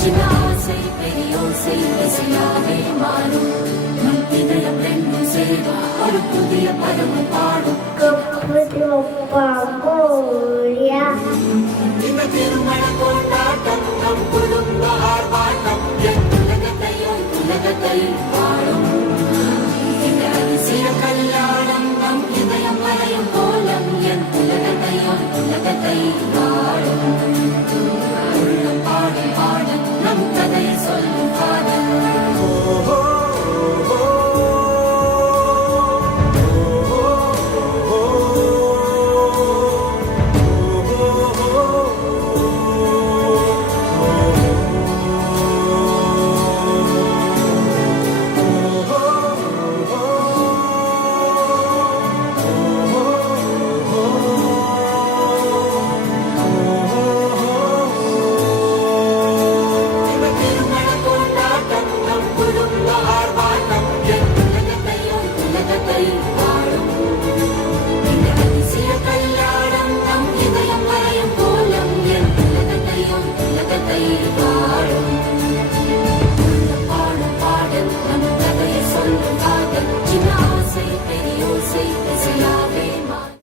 சின்ன ஆசை பெரியோசை இசையாவே மாறும் நம் இதயம் ரெண்டும் சேரும் ஒரு புதிய பருவம் பாடும் இந்த திருமண கொண்டாட்டம் நம் குடும்ப ஆர்ப்பாட்டம் என் உலகத்தை வாழும் இந்த அதிசய கல்யாணம் நம் இதயம் வரையும் கோலம் என் உலகத்தை வாழும் உள்ளம் பாடும் பாடல் நம் கதையை சொல்லும் காதல் சின்ன ஆசை பெரியோசை